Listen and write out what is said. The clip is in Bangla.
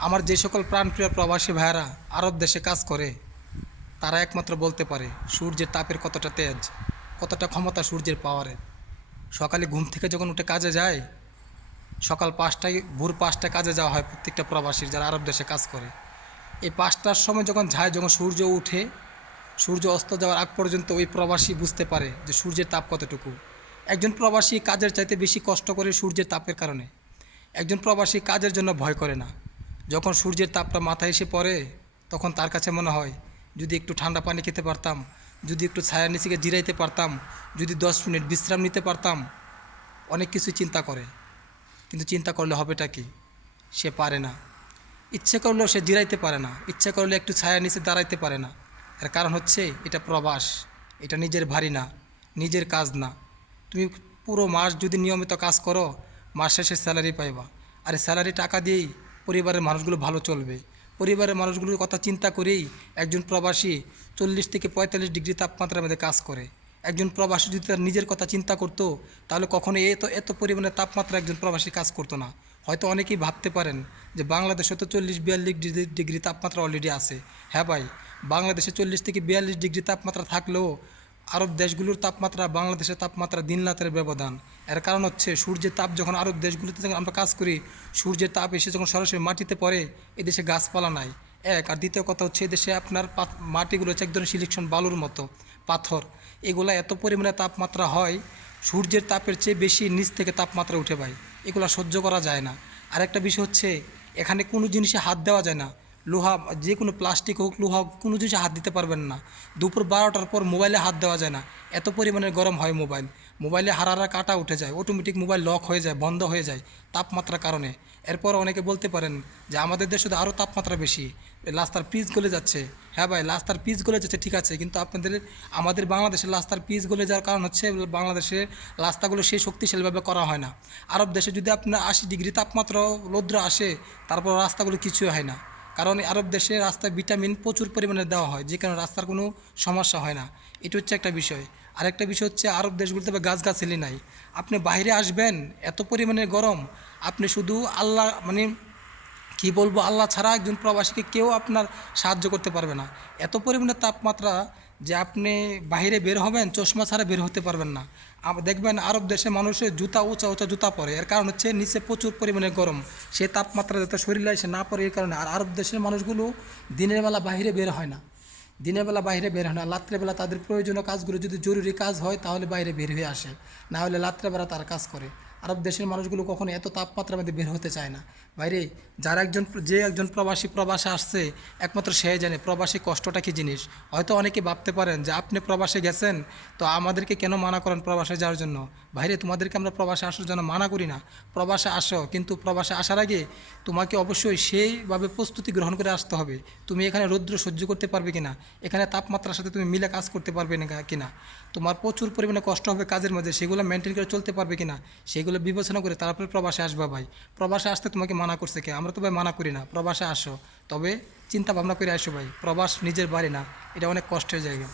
আমার যে সকল প্রাণপ্রিয় প্রবাসী ভাইয়েরা আরব দেশে কাজ করে, তারা একমাত্র বলতে পারে, সূর্যের তাপের কতটা তেজ, কতটা ক্ষমতা সূর্যের পাওয়ারের সকালে ঘুম থেকে যখন উঠে কাজে যায়, সকাল পাঁচটায়, ভোর পাঁচটায় কাজে যাওয়া হয় প্রত্যেকটা প্রবাসীর যারা আরব দেশে কাজ করে। এই পাঁচটার সময় যখন যায়, যখন সূর্য উঠে, সূর্য অস্ত যাওয়ার আগ পর্যন্ত ওই প্রবাসী বুঝতে পারে যে সূর্যের তাপ কতটুকু। একজন প্রবাসী কাজের চাইতে বেশি কষ্ট করে সূর্যের তাপের কারণে। একজন প্রবাসী কাজের জন্য ভয় করে না। যখন সূর্যের তাপটা মাথায় এসে পড়ে, তখন তার কাছে মনে হয়, যদি একটু ঠান্ডা পানি খেতে পারতাম, যদি একটু ছায়ার নিচে জিরাইতে পারতাম, যদি দশ মিনিট বিশ্রাম নিতে পারতাম, অনেক কিছু চিন্তা করে। কিন্তু চিন্তা করলে হবেটা কি? সে পারে না। ইচ্ছে করলেও সে জিরাইতে পারে না। ইচ্ছে করলে একটু ছায়া নিচে দাঁড়াইতে পারে না। এর কারণ হচ্ছে, এটা প্রবাস। এটা নিজের ভারী না। নিজের কাজ না। তুমি পুরো মাস যদি নিয়মিত কাজ করো, মাস শেষে স্যালারি পাইবা। আর স্যালারি টাকা দিয়েই পরিবারের মানুষগুলো ভালো চলবে। পরিবারের মানুষগুলোর কথা চিন্তা করেই একজন প্রবাসী চল্লিশ থেকে পঁয়তাল্লিশ ডিগ্রি তাপমাত্রার মধ্যে কাজ করে। একজন প্রবাসী যদি তার নিজের কথা চিন্তা করতো, তাহলে কখনো এত এত পরিমাণে তাপমাত্রা একজন প্রবাসী কাজ করতো না। হয়তো অনেকেই ভাবতে পারেন যে বাংলাদেশে তো চল্লিশ বিয়াল্লিশ ডিগ্রি তাপমাত্রা অলরেডি আছে। হ্যাঁ ভাই, বাংলাদেশে চল্লিশ থেকে বিয়াল্লিশ ডিগ্রি তাপমাত্রা থাকলেও আরব দেশগুলোর তাপমাত্রা, বাংলাদেশের তাপমাত্রা দিন রাতের ব্যবধান। এর কারণ হচ্ছে সূর্যের তাপ যখন আরব দেশগুলোতে যখন আমরা কাজ করি, সূর্যের তাপ এসে যখন সরাসরি মাটিতে পড়ে, এদেশে গাছপালা নাই। এক, আর দ্বিতীয় কথা হচ্ছে এদেশে আপনার মাটিগুলো হচ্ছে এক ধরনের সিলেকশন বালুর মতো, পাথর। এগুলা এত পরিমাণে তাপমাত্রা হয়, সূর্যের তাপের চেয়ে বেশি নিচ থেকে তাপমাত্রা উঠে পায় এগুলো সহ্য করা যায় না। আরেকটা বিষয় হচ্ছে, এখানে কোনো জিনিসে হাত দেওয়া যায় না। লোহা, যে কোনো প্লাস্টিক হোক, লোহা হোক কোনো জিনিসে হাত দিতে পারবেন না। দুপুর বারোটার পর মোবাইলে হাত দেওয়া যায় না। এত পরিমাণে গরম হয় মোবাইল মোবাইলে হারারা কাটা উঠে যায় অটোমেটিক মোবাইল লক হয়ে যায়, বন্ধ হয়ে যায় তাপমাত্রার কারণে। এরপর অনেকে বলতে পারেন যে, আমাদের দেশে তো আরও তাপমাত্রা বেশি। রাস্তার পিচ গলে যাচ্ছে। হ্যাঁ ভাই, রাস্তার পিচ গলে যাচ্ছে, ঠিক আছে। কিন্তু আপনাদের, আমাদের বাংলাদেশের রাস্তার পিচ গলে যাওয়ার কারণ হচ্ছে, বাংলাদেশে রাস্তাগুলো সেই শক্তিশালীভাবে করা হয় না। আরব দেশে যদি আপনার আশি ডিগ্রি তাপমাত্রা রৌদ্র আসে, তারপর রাস্তাগুলো কিছুই হয় না। কারণ আরব দেশে রাস্তায় ভিটামিন প্রচুর পরিমাণে দেওয়া হয় যে কারণে রাস্তার কোনো সমস্যা হয় না। এটা হচ্ছে একটা বিষয়। আরেকটা বিষয় হচ্ছে আরব দেশগুলোতে গাছগাছালি নাই। আপনি বাইরে আসবেন, এত পরিমাণে গরম, আপনি শুধু আল্লাহ মানে কি বলব, আল্লাহ ছাড়া একজন প্রবাসীকে কেউ আপনার সাহায্য করতে পারবে না। এত পরিমাণে তাপমাত্রা যে আপনি বাইরে বের হবেন, চশমা ছাড়া বের হতে পারবেন না। দেখবেন আরব দেশে মানুষের জুতা, উঁচা উঁচা জুতা পরে। এর কারণ হচ্ছে নিচে প্রচুর পরিমাণে গরম। সে তাপমাত্রা যাতে শরীরে এসে না পড়ে, এই কারণে। আর আরব দেশের মানুষগুলো দিনের বেলা বাইরে বের হয় না। দিনের বেলা বাইরে বের হয় না। রাত্রেবেলা তাদের প্রয়োজনীয় কাজগুলো যদি জরুরি কাজ হয়, তাহলে বাইরে বের হয়ে আসে। না হলে রাত্রেবেলা তারা কাজ করে। আরব দেশের মানুষগুলো কখনো এত তাপমাত্রার মধ্যে বের হতে চায় না। বাইরে যারা একজন যে একজন প্রবাসী, প্রবাসে আসছে, একমাত্র সে জানে প্রবাসী কষ্টটা কি জিনিস। হয়তো অনেকে ভাবতে পারেন যে, আপনি প্রবাসে গেছেন, তো আমাদেরকে কেন মানা করেন প্রবাসে যাওয়ার জন্য? বাইরে তোমাদেরকে আমরা প্রবাসে আসার জন্য মানা করি না। প্রবাসে আসো, কিন্তু প্রবাসে আসার আগে তোমাকে অবশ্যই সেইভাবে প্রস্তুতি গ্রহণ করে আসতে হবে। তুমি এখানে রৌদ্র সহ্য করতে পারবে কিনা? এখানে তাপমাত্রার সাথে তুমি মিলে কাজ করতে পারবে না কিনা? তোমার প্রচুর পরিমাণে কষ্ট হবে কাজের মধ্যে, সেগুলো মেনটেন করে চলতে পারবে কিনা? সেগুলো বিবেচনা করে তারপরে প্রবাসে আসবা ভাই। প্রবাসে আসতে তোমাকে মানা করছে কে? আমরা তো ভাই মানা করি না, প্রবাসে আসো। তবে চিন্তা ভাবনা করে আসো ভাই, প্রবাস নিজের বাড়ি না, এটা অনেক কষ্টের জায়গা।